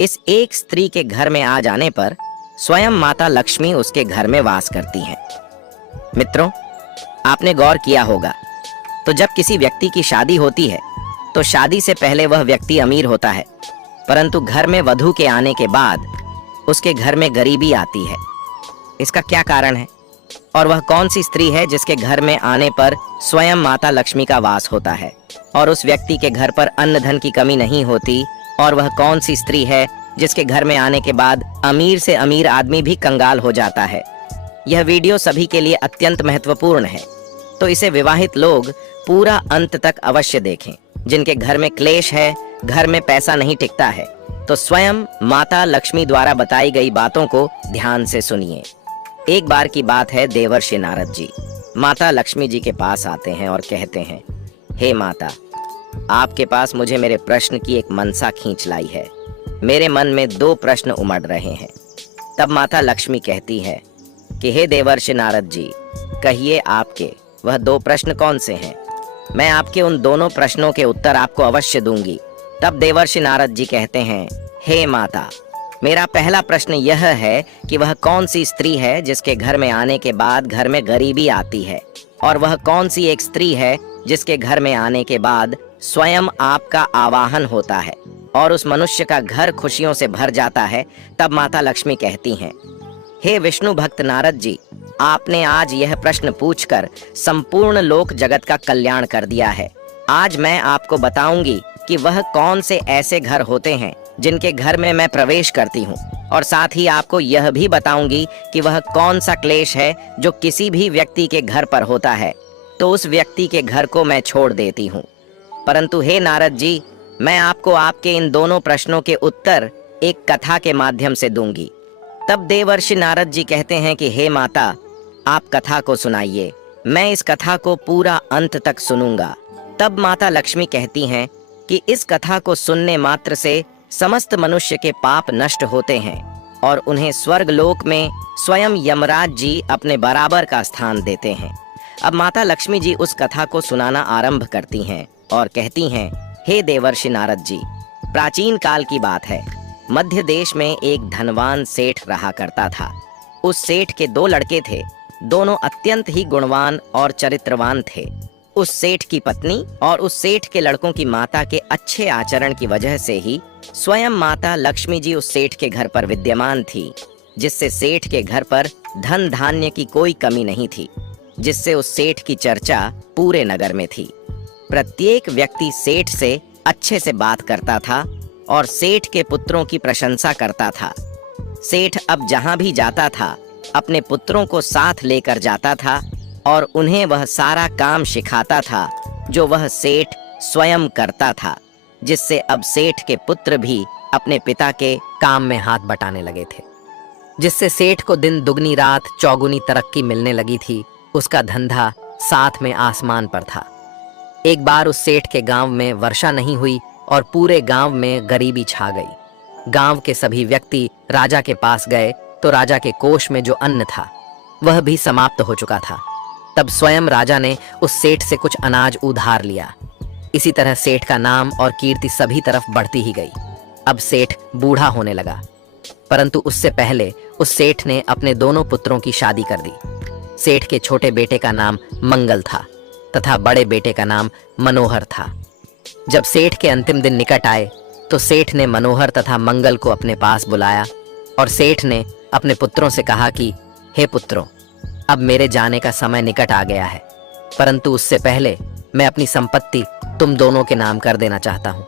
इस एक स्त्री के घर में आ जाने पर स्वयं माता लक्ष्मी उसके घर में वास करती हैं। मित्रों, आपने गौर किया होगा तो जब किसी व्यक्ति की शादी होती है तो शादी से पहले वह व्यक्ति अमीर होता है, परंतु घर में वधू के आने के बाद उसके घर में गरीबी आती है। इसका क्या कारण है और वह कौन सी स्त्री है जिसके घर में आने पर स्वयं माता लक्ष्मी का वास होता है और उस व्यक्ति के घर पर अन्न धन की कमी नहीं होती? और वह कौन सी स्त्री है जिसके घर में आने के बाद अमीर से अमीर आदमी भी कंगाल हो जाता है? यह वीडियो सभी के लिए अत्यंत महत्वपूर्ण है, तो इसे विवाहित लोग पूरा अंत तक अवश्य देखें। जिनके घर में क्लेश है, घर में पैसा नहीं टिकता है, तो स्वयं माता लक्ष्मी द्वारा बताई गई बातों को ध्यान से सुनिए। एक बार की बात है, देवर्षि नारद जी माता लक्ष्मी जी के पास आते हैं और कहते हैं, हे माता, आपके पास मुझे मेरे प्रश्न की एक मनसा खींच लाई है। मेरे मन में 2 प्रश्न उमड़ रहे हैं। तब माता लक्ष्मी कहती है कि हे देवर्षि नारद जी, कहिए आपके वह 2 प्रश्न कौन से हैं? मैं आपके उन दोनों प्रश्नों के उत्तर आपको अवश्य दूंगी। तब देवर्षि नारद जी कहते हैं, हे माता, मेरा पहला प्रश्न यह है कि वह कौन सी स्त्री है जिसके घर में आने के बाद घर में गरीबी आती है, और वह कौन सी एक स्त्री है जिसके घर में आने के बाद स्वयं आपका आवाहन होता है और उस मनुष्य का घर खुशियों से भर जाता है? तब माता लक्ष्मी कहती हैं, हे विष्णु भक्त नारद जी, आपने आज यह प्रश्न पूछकर संपूर्ण लोक जगत का कल्याण कर दिया है। आज मैं आपको बताऊंगी कि वह कौन से ऐसे घर होते हैं जिनके घर में मैं प्रवेश करती हूँ, और साथ ही आपको यह भी बताऊंगी कि वह कौन सा क्लेश है जो किसी भी व्यक्ति के घर पर होता है तो उस व्यक्ति के घर को मैं छोड़ देती हूँ। परंतु हे नारद जी, मैं आपको आपके इन दोनों प्रश्नों के उत्तर एक कथा के माध्यम से दूंगी। तब देवर्षि नारद जी कहते हैं कि हे माता, आप कथा को सुनाइए, मैं इस कथा को पूरा अंत तक सुनूंगा। तब माता लक्ष्मी कहती हैं कि इस कथा को सुनने मात्र से समस्त मनुष्य के पाप नष्ट होते हैं और उन्हें स्वर्ग लोक में स्वयं यमराज जी अपने बराबर का स्थान देते हैं। अब माता लक्ष्मी जी उस कथा को सुनाना आरंभ करती हैं और कहती हैं, हे देवर्षि नारद जी, प्राचीन काल की बात है। मध्य देश में एक धनवान सेठ रहा करता था। उस सेठ के 2 लड़के थे, दोनों अत्यंत ही गुणवान और चरित्रवान थे। उस सेठ की पत्नी और उस सेठ के लड़कों की माता के अच्छे आचरण की वजह से ही स्वयं माता लक्ष्मी जी उस सेठ के घर पर विद्यमान थी, जिससे सेठ के घर पर धन धान्य की कोई कमी नहीं थी, जिससे उस सेठ की चर्चा पूरे नगर में थी। प्रत्येक व्यक्ति सेठ से अच्छे से बात करता था और सेठ के पुत्रों की प्रशंसा करता था। सेठ अब जहां भी जाता था अपने पुत्रों को साथ लेकर जाता था और उन्हें वह सारा काम सिखाता था जो वह सेठ स्वयं करता था, जिससे अब सेठ के पुत्र भी अपने पिता के काम में हाथ बटाने लगे थे, जिससे सेठ को दिन दुगनी रात चौगुनी तरक्की मिलने लगी थी। उसका धंधा साथ में आसमान पर था। एक बार उस सेठ के गांव में वर्षा नहीं हुई और पूरे गांव में गरीबी छा गई। गांव के सभी व्यक्ति राजा के पास गए तो राजा के कोष में जो अन्न था वह भी समाप्त हो चुका था। तब स्वयं राजा ने उस सेठ से कुछ अनाज उधार लिया। इसी तरह सेठ का नाम और कीर्ति सभी तरफ बढ़ती ही गई। अब सेठ बूढ़ा होने लगा, परंतु उससे पहले उस सेठ ने अपने दोनों पुत्रों की शादी कर दी। सेठ के छोटे बेटे का नाम मंगल था तथा बड़े बेटे का नाम मनोहर था। जब सेठ के अंतिम दिन निकट आए तो सेठ ने मनोहर तथा मंगल को अपने पास बुलाया और सेठ ने अपने पुत्रों से कहा कि हे पुत्रों, अब मेरे जाने का समय निकट आ गया है, परंतु उससे पहले मैं अपनी संपत्ति तुम दोनों के नाम कर देना चाहता हूँ।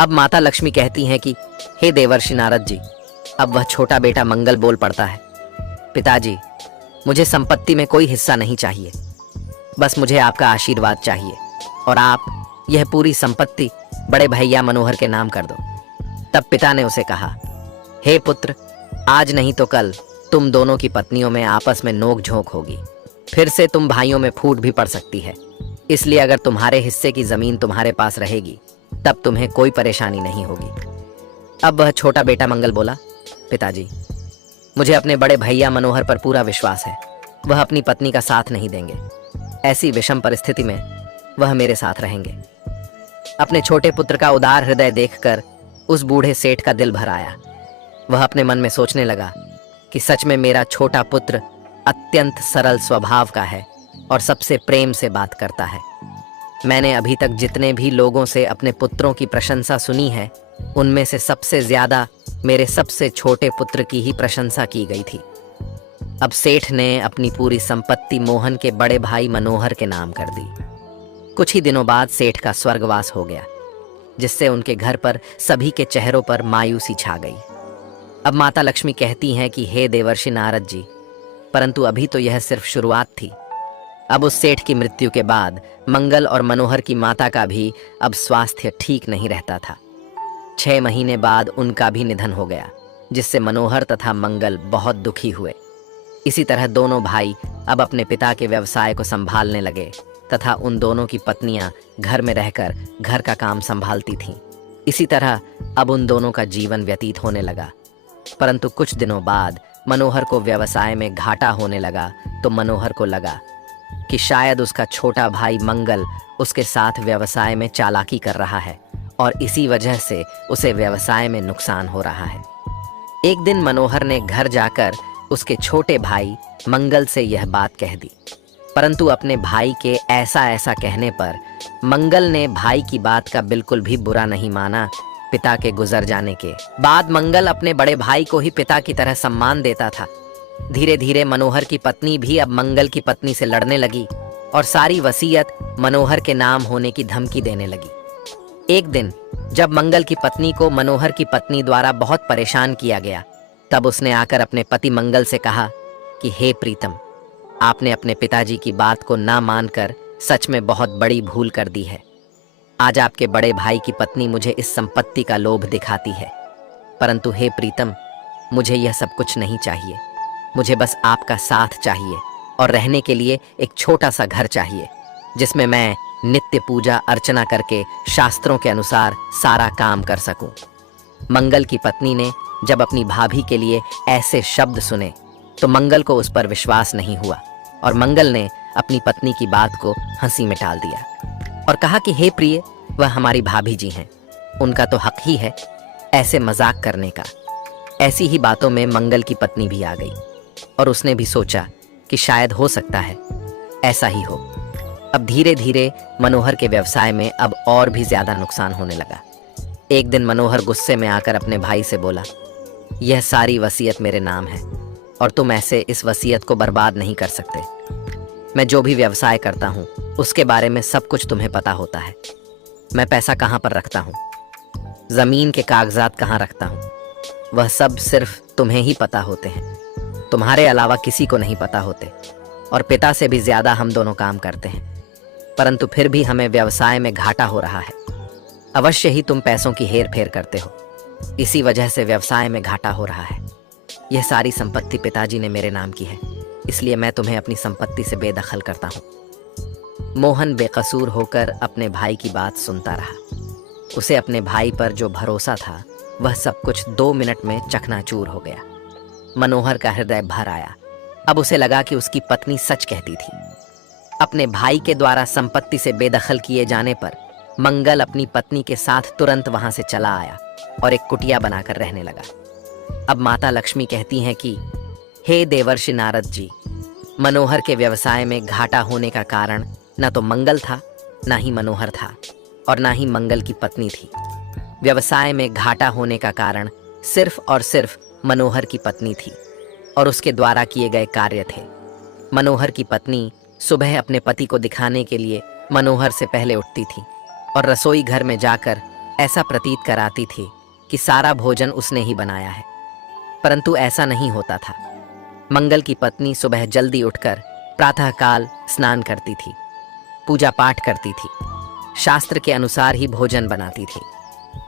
अब माता लक्ष्मी कहती हैं कि हे देवर्षि नारद जी, अब वह छोटा बेटा मंगल बोल पड़ता है, पिताजी, मुझे संपत्ति में कोई हिस्सा नहीं चाहिए, बस मुझे आपका आशीर्वाद चाहिए और आप यह पूरी संपत्ति बड़े भैया मनोहर के नाम कर दो। तब पिता ने उसे कहा, हे पुत्र, आज नहीं तो कल तुम दोनों की पत्नियों में आपस में नोक झोंक होगी, फिर से तुम भाइयों में फूट भी पड़ सकती है। इसलिए अगर तुम्हारे हिस्से की जमीन तुम्हारे पास रहेगी तब तुम्हें कोई परेशानी नहीं होगी। अब वह छोटा बेटा मंगल बोला, पिताजी, मुझे अपने बड़े भैया मनोहर पर पूरा विश्वास है, वह अपनी पत्नी का साथ नहीं देंगे। ऐसी विषम परिस्थिति में वह मेरे साथ रहेंगे। अपने छोटे पुत्र का उदार हृदय देखकर उस बूढ़े सेठ का दिल भर आया। वह अपने मन में सोचने लगा कि सच में मेरा छोटा पुत्र अत्यंत सरल स्वभाव का है और सबसे प्रेम से बात करता है। मैंने अभी तक जितने भी लोगों से अपने पुत्रों की प्रशंसा सुनी है, उनमें से सबसे ज्यादा मेरे सबसे छोटे पुत्र की ही प्रशंसा की गई थी। अब सेठ ने अपनी पूरी संपत्ति मोहन के बड़े भाई मनोहर के नाम कर दी। कुछ ही दिनों बाद सेठ का स्वर्गवास हो गया, जिससे उनके घर पर सभी के चेहरों पर मायूसी छा गई। अब माता लक्ष्मी कहती हैं कि हे देवर्षि नारद जी, परंतु अभी तो यह सिर्फ शुरुआत थी। अब उस सेठ की मृत्यु के बाद मंगल और मनोहर की माता का भी अब स्वास्थ्य ठीक नहीं रहता था। 6 महीने बाद उनका भी निधन हो गया, जिससे मनोहर तथा मंगल बहुत दुखी हुए। इसी तरह दोनों भाई अब अपने पिता के व्यवसाय को संभालने लगे तथा उन दोनों की पत्नियां घर में रहकर घर का काम संभालती थीं। इसी तरह अब उन दोनों का जीवन व्यतीत होने लगा। परंतु कुछ दिनों बाद मनोहर को व्यवसाय में घाटा होने लगा, तो मनोहर को लगा कि शायद उसका छोटा भाई मंगल उसके साथ व्यवसाय में चालाकी कर रहा है और इसी वजह से उसे व्यवसाय में नुकसान हो रहा है। एक दिन मनोहर ने घर जाकर उसके छोटे भाई मंगल से यह बात कह दी, परंतु अपने भाई के ऐसा कहने पर मंगल ने भाई की बात का बिल्कुल भी बुरा नहीं माना। पिता के गुजर जाने के बाद मंगल अपने बड़े भाई को ही पिता की तरह सम्मान देता था। धीरे धीरे मनोहर की पत्नी भी अब मंगल की पत्नी से लड़ने लगी और सारी वसीयत मनोहर के नाम होने की धमकी देने लगी। एक दिन जब मंगल की पत्नी को मनोहर की पत्नी द्वारा बहुत परेशान किया गया, तब उसने आकर अपने पति मंगल से कहा कि हे प्रीतम, आपने अपने पिताजी की बात को ना मानकर सच में बहुत बड़ी भूल कर दी है। आज आपके बड़े भाई की पत्नी मुझे इस संपत्ति का लोभ दिखाती है, परंतु हे प्रीतम, मुझे यह सब कुछ नहीं चाहिए। मुझे बस आपका साथ चाहिए और रहने के लिए एक छोटा सा घर चाहिए, जिसमें मैं नित्य पूजा अर्चना करके शास्त्रों के अनुसार सारा काम कर सकूं। मंगल की पत्नी ने जब अपनी भाभी के लिए ऐसे शब्द सुने तो मंगल को उस पर विश्वास नहीं हुआ और मंगल ने अपनी पत्नी की बात को हंसी में टाल दिया और कहा कि हे प्रिय, वह हमारी भाभी जी हैं, उनका तो हक ही है ऐसे मजाक करने का। ऐसी ही बातों में मंगल की पत्नी भी आ गई और उसने भी सोचा कि शायद हो सकता है ऐसा ही हो। अब धीरे धीरे मनोहर के व्यवसाय में अब और भी ज्यादा नुकसान होने लगा। एक दिन मनोहर गुस्से में आकर अपने भाई से बोला, यह सारी वसीयत मेरे नाम है और तुम ऐसे इस वसीयत को बर्बाद नहीं कर सकते। मैं जो भी व्यवसाय करता हूँ उसके बारे में सब कुछ तुम्हें पता होता है। मैं पैसा कहाँ पर रखता हूँ, जमीन के कागजात कहाँ रखता हूँ, वह सब सिर्फ तुम्हें ही पता होते हैं। तुम्हारे अलावा किसी को नहीं पता होते और पिता से भी ज्यादा हम दोनों काम करते हैं, परंतु फिर भी हमें व्यवसाय में घाटा हो रहा है। अवश्य ही तुम पैसों की हेर फेर करते हो, इसी वजह से व्यवसाय में घाटा हो रहा है। यह सारी संपत्ति पिताजी ने मेरे नाम की है, इसलिए मैं तुम्हें अपनी संपत्ति से बेदखल करता हूँ। मोहन बेकसूर होकर अपने भाई की बात सुनता रहा। उसे अपने भाई पर जो भरोसा था वह सब कुछ 2 मिनट में चकनाचूर हो गया। मनोहर का हृदय भर आया। अब उसे लगा कि उसकी पत्नी सच कहती थी। अपने भाई के द्वारा संपत्ति से बेदखल किए जाने पर मंगल अपनी पत्नी के साथ तुरंत वहां से चला आया और एक कुटिया बनाकर रहने लगा। अब माता लक्ष्मी कहती हैं कि हे देवर्षि नारद जी, मनोहर के व्यवसाय में घाटा होने का कारण न तो मंगल था, न ही मनोहर था और न ही मंगल की पत्नी थी। व्यवसाय में घाटा होने का कारण सिर्फ और सिर्फ मनोहर की पत्नी थी और उसके द्वारा किए गए कार्य थे। मनोहर की पत्नी सुबह अपने पति को दिखाने के लिए मनोहर से पहले उठती थी और रसोई घर में जाकर ऐसा प्रतीत कराती थी कि सारा भोजन उसने ही बनाया है, परंतु ऐसा नहीं होता था। मंगल की पत्नी सुबह जल्दी उठकर प्रातःकाल स्नान करती थी, पूजा पाठ करती थी, शास्त्र के अनुसार ही भोजन बनाती थी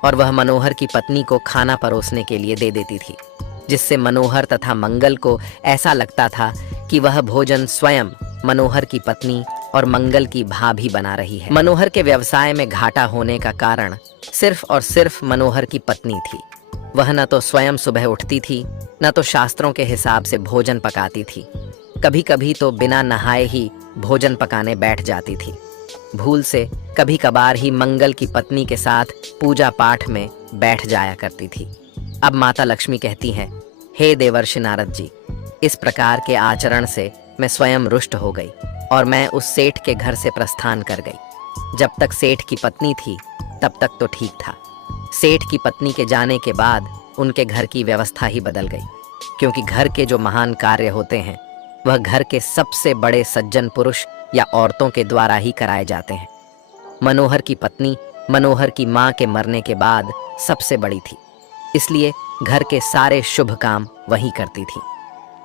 और वह मनोहर की पत्नी को खाना परोसने के लिए दे देती थी, जिससे मनोहर तथा मंगल को ऐसा लगता था कि वह भोजन स्वयं मनोहर की पत्नी और मंगल की भाभी बना रही है। मनोहर के व्यवसाय में घाटा होने का कारण सिर्फ और सिर्फ मनोहर की पत्नी थी। वह न तो स्वयं सुबह उठती थी, न तो शास्त्रों के हिसाब से भोजन पकाती थी। कभी कभी तो बिना नहाए ही भोजन पकाने बैठ जाती थी। भूल से कभी कभार ही मंगल की पत्नी के साथ पूजा पाठ में बैठ जाया करती थी। अब माता लक्ष्मी कहती हैं, हे देवर्षि नारद जी, इस प्रकार के आचरण से मैं स्वयं रुष्ट हो गई और मैं उस सेठ के घर से प्रस्थान कर गई। जब तक सेठ की पत्नी थी तब तक तो ठीक था। सेठ की पत्नी के जाने के बाद उनके घर की व्यवस्था ही बदल गई, क्योंकि घर के जो महान कार्य होते हैं वह घर के सबसे बड़े सज्जन पुरुष या औरतों के द्वारा ही कराए जाते हैं। मनोहर की पत्नी मनोहर की माँ के मरने के बाद सबसे बड़ी थी, इसलिए घर के सारे शुभ काम वही करती थी।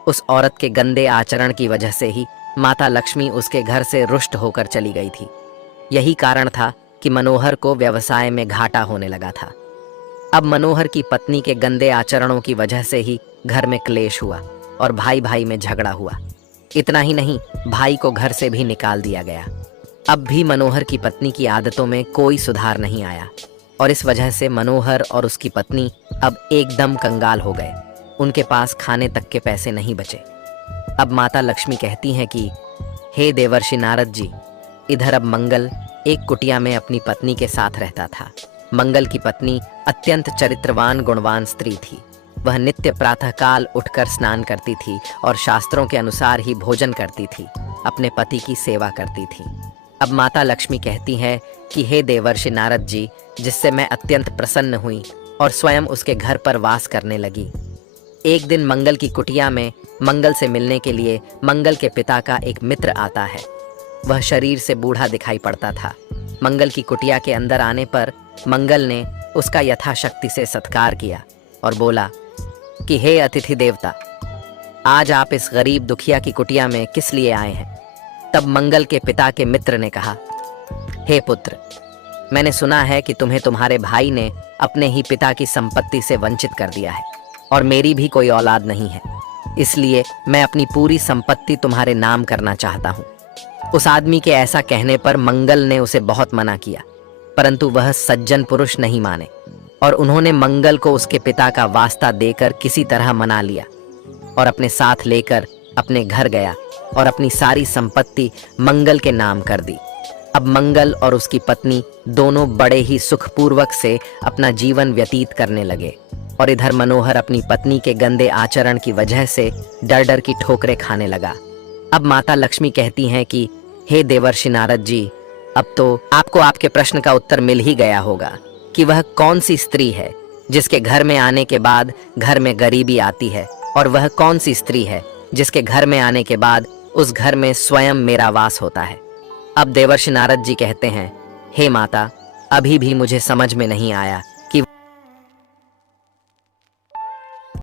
उस औरत के गंदे आचरण की वजह से ही माता लक्ष्मी उसके घर से रुष्ट होकर चली गई थी। यही कारण था कि मनोहर को व्यवसाय में घाटा होने लगा था। अब मनोहर की पत्नी के गंदे आचरणों की वजह से ही घर में क्लेश हुआ और भाई भाई में झगड़ा हुआ। इतना ही नहीं, भाई को घर से भी निकाल दिया गया। अब भी मनोहर की पत्नी की आदतों में कोई सुधार नहीं आया और इस वजह से मनोहर और उसकी पत्नी अब एकदम कंगाल हो गए। उनके पास खाने तक के पैसे नहीं बचे। अब माता लक्ष्मी कहती हैं कि हे देवर्षि नारद जी, इधर अब मंगल एक कुटिया में अपनी पत्नी के साथ रहता था। मंगल की पत्नी अत्यंत चरित्रवान गुणवान स्त्री थी। वह नित्य प्रातःकाल उठकर स्नान करती थी और शास्त्रों के अनुसार ही भोजन करती थी, अपने पति की सेवा करती थी। अब माता लक्ष्मी कहती हैं कि हे देवर्षि नारद जी, जिससे मैं अत्यंत प्रसन्न हुई और स्वयं उसके घर पर वास करने लगी। एक दिन मंगल की कुटिया में मंगल से मिलने के लिए मंगल के पिता का एक मित्र आता है। वह शरीर से बूढ़ा दिखाई पड़ता था। मंगल की कुटिया के अंदर आने पर मंगल ने उसका यथाशक्ति से सत्कार किया और बोला कि हे अतिथि देवता, आज आप इस गरीब दुखिया की कुटिया में किस लिए आए हैं? तब मंगल के पिता के मित्र ने कहा, हे पुत्र, मैंने सुना है कि तुम्हें तुम्हारे भाई ने अपने ही पिता की संपत्ति से वंचित कर दिया है और मेरी भी कोई औलाद नहीं है, इसलिए मैं अपनी पूरी संपत्ति तुम्हारे नाम करना चाहता हूँ। उस आदमी के ऐसा कहने पर मंगल ने उसे बहुत मना किया, परंतु वह सज्जन पुरुष नहीं माने और उन्होंने मंगल को उसके पिता का वास्ता देकर किसी तरह मना लिया और अपने साथ लेकर अपने घर गया और अपनी सारी संपत्ति मंगल के नाम कर दी। अब मंगल और उसकी पत्नी दोनों बड़े ही सुखपूर्वक से अपना जीवन व्यतीत करने लगे और इधर मनोहर अपनी पत्नी के गंदे आचरण की वजह से डर डर की ठोकरें खाने लगा। अब माता लक्ष्मी कहती हैं कि हे देवर्षि नारद जी, अब तो आपको आपके प्रश्न का उत्तर मिल ही गया होगा कि वह कौन सी स्त्री है जिसके घर में आने के बाद घर में गरीबी आती है और वह कौन सी स्त्री है जिसके घर में आने के बाद उस घर में स्वयं मेरा वास होता है। अब देवर्षि नारद जी कहते हैं, हे माता, अभी भी मुझे समझ में नहीं आया